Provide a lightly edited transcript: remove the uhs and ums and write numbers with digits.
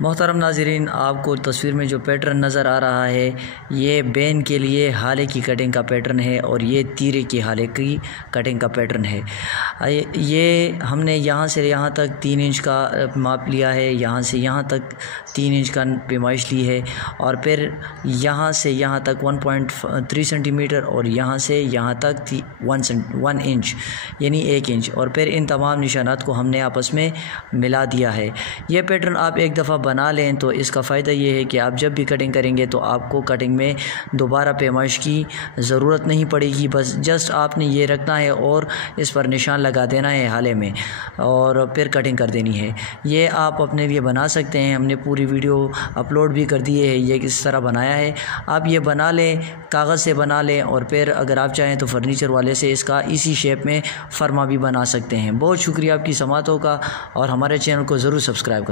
मोहतरम नाज़रीन, आपको तस्वीर में जो पैटर्न नज़र आ रहा है ये बेन के लिए हाले की कटिंग का पैटर्न है और ये तीरे की हाले की कटिंग का पैटर्न है। ये हमने यहाँ से यहाँ तक 3 इंच का माप लिया है, यहाँ से यहाँ तक 3 इंच का पैमाइश ली है और फिर यहाँ से यहाँ तक 1.3 सेंटीमीटर और यहाँ से यहाँ तक 1 इंच यानी 1 इंच और फिर इन तमाम निशानात को हमने आपस में मिला दिया है। ये पैटर्न आप एक दफ़ा बना लें तो इसका फ़ायदा ये है कि आप जब भी कटिंग करेंगे तो आपको कटिंग में दोबारा पैमाइश की ज़रूरत नहीं पड़ेगी। बस जस्ट आपने ये रखना है और इस पर निशान लगा देना है हाले में और फिर कटिंग कर देनी है। ये आप अपने लिए बना सकते हैं, हमने पूरी वीडियो अपलोड भी कर दी है। ये किस तरह बनाया है आप ये बना लें, कागज़ से बना लें और फिर अगर आप चाहें तो फर्नीचर वाले से इसका इसी शेप में फर्मा भी बना सकते हैं। बहुत शुक्रिया आपकी समातों का और हमारे चैनल को ज़रूर सब्सक्राइब करें।